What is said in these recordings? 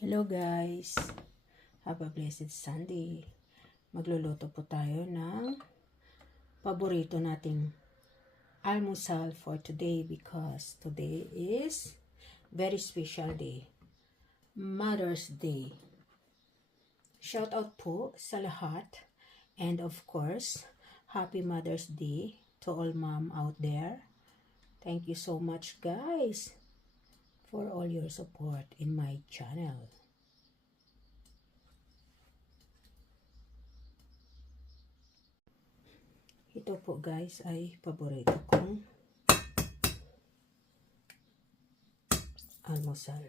Hello guys! Have a blessed Sunday. Magluluto po tayo ng paborito nating almusal for today because today is very special day. Mother's Day. Shout out po sa lahat and of course, Happy Mother's Day to all mom out there. Thank you so much guys for all your support in my channel. Ito po guys ay paborito kong almusal.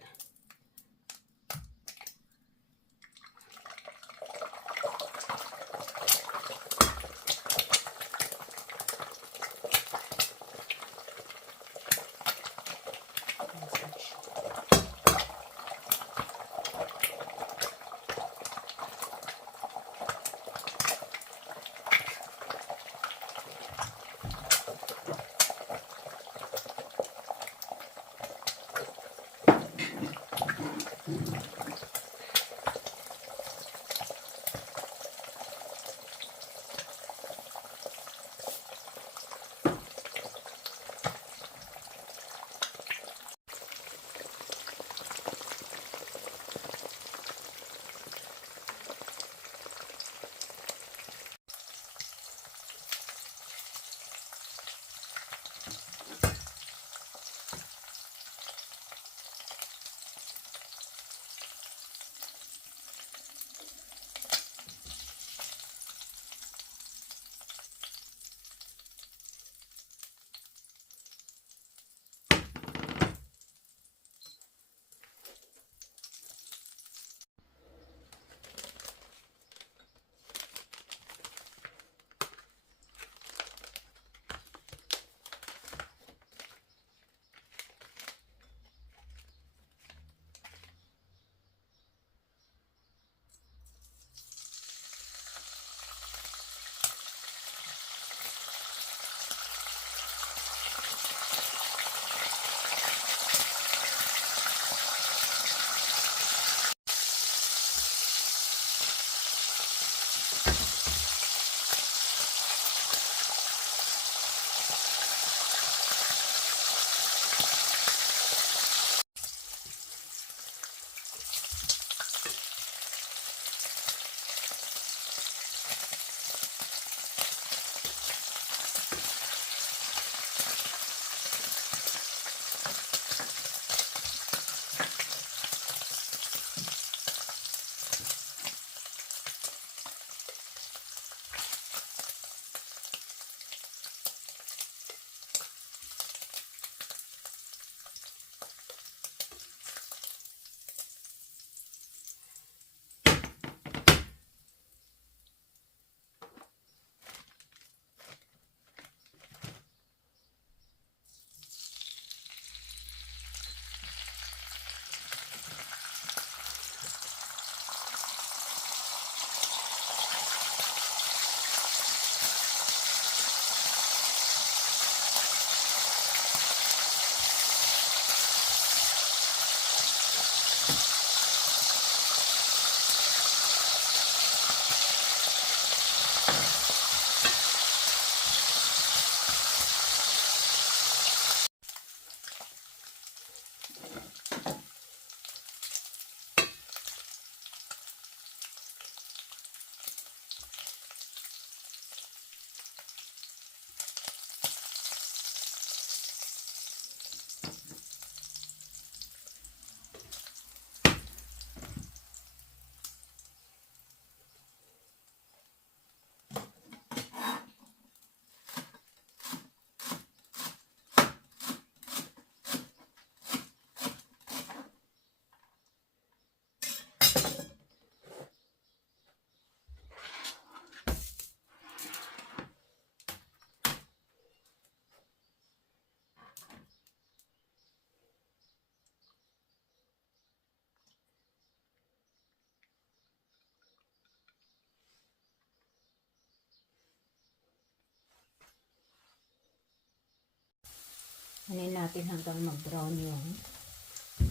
Hanin natin hanggang mag-brown yung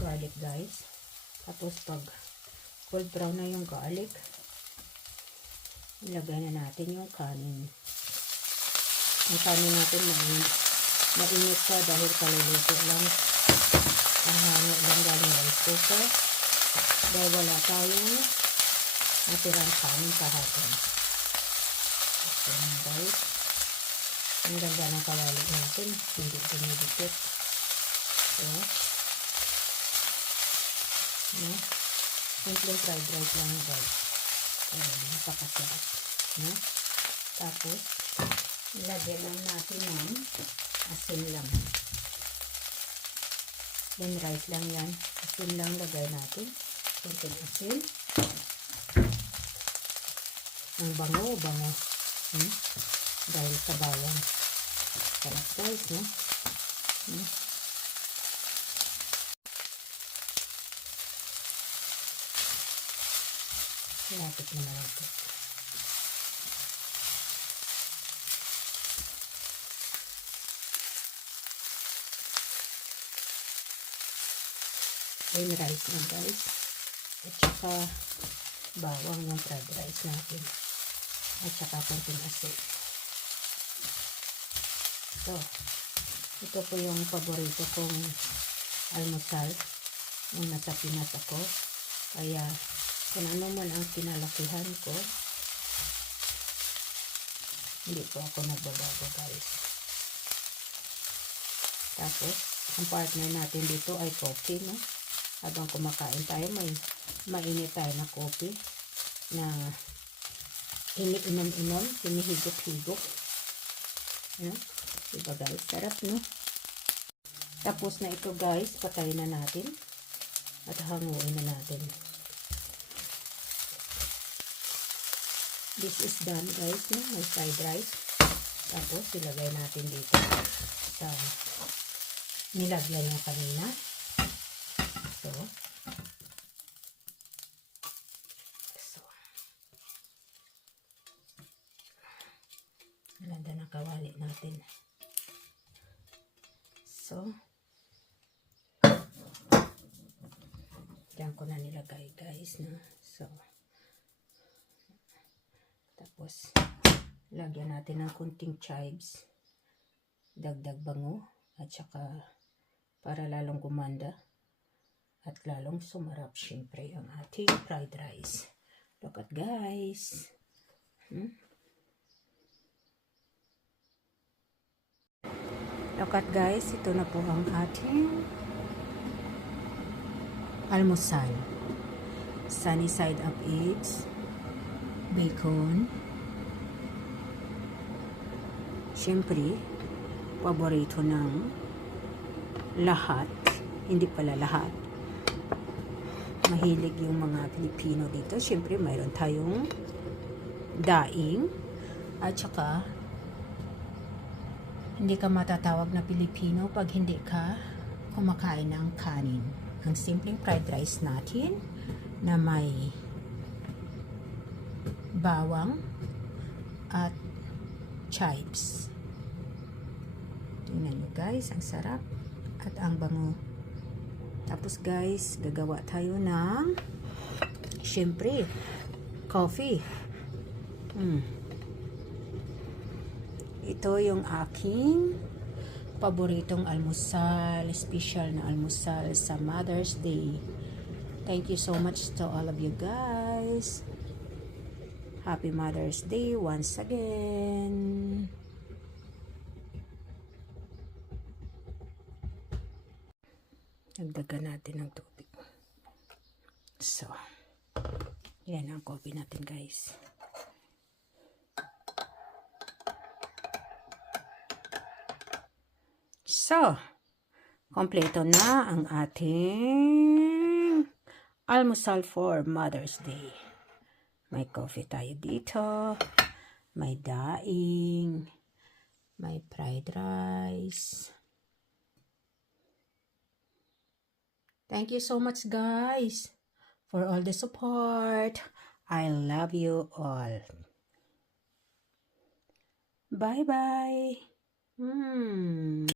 garlic guys. Tapos pag gold brown na yung garlic, ilagay na natin yung kanin. Ang kanin natin mainit pa dahil kaluluto lang. Ang hango lang galing rice cooker. Dahil wala tayong natirang kanin kahapon. So guys, ang ganda ng kawali natin, hindi dumidikit. So, no? Simpleng fried rice lang guys. Napakasarap. No? Tapos, ilagyan lang natin ng asin lang. Then rice lang yan. Asin lang lagay natin. Kunting asin. Ang bango. Dahil sa bawang. Sarap guys, no? Lapit naman ito. Plain rice na guys. At saka bawang yung fried rice natin. At saka konting asin. So, ito po yung paborito kong almusal nung nasa Pinas ako. Kaya, kung ano man ang kinalakihan ko, hindi po ako nagbabago guys. Tapos, ang partner natin dito ay coffee, no? Habang kumakain tayo, may mainit tayo na coffee na iniinom-inom, hinihigop-higop. No? Diba guys? Sarap, no? Tapos na ito guys, patayin na natin at hanguin na natin. This is done guys, no? May fried rice. Tapos ilagay natin dito sa nilagyan niya kanina. So ganda ng kawali natin. So diyan ko na nilagay guys, no? So tapos lagyan natin ng kunting chives, dagdag bango, at saka para lalong gumanda at lalong sumarap syempre ang ating fried rice. Look at guys. Look at guys, ito na po ang ating almusal. Sunny side up eggs, bacon, syempre paborito ng lahat, hindi pala lahat, mahilig yung mga Pilipino dito. Syempre mayroon tayong daing, at saka hindi ka matatawag na Pilipino pag hindi ka kumakain ng kanin. Ang simpleng fried rice natin na may bawang at chives. Tingnan nyo guys, ang sarap at ang bango. Tapos guys, gagawa tayo ng syempre coffee. Ito yung aking paboritong almusal, special na almusal sa Mother's Day. Thank you so much to all of you guys. Happy Mother's Day once again. Dagdagan natin ng tubig. So, yan ang coffee natin guys. So, kompleto na ang ating almusal for Mother's Day. May coffee tayo dito, may daing, may fried rice. Thank you so much guys for all the support. I love you all. Bye bye.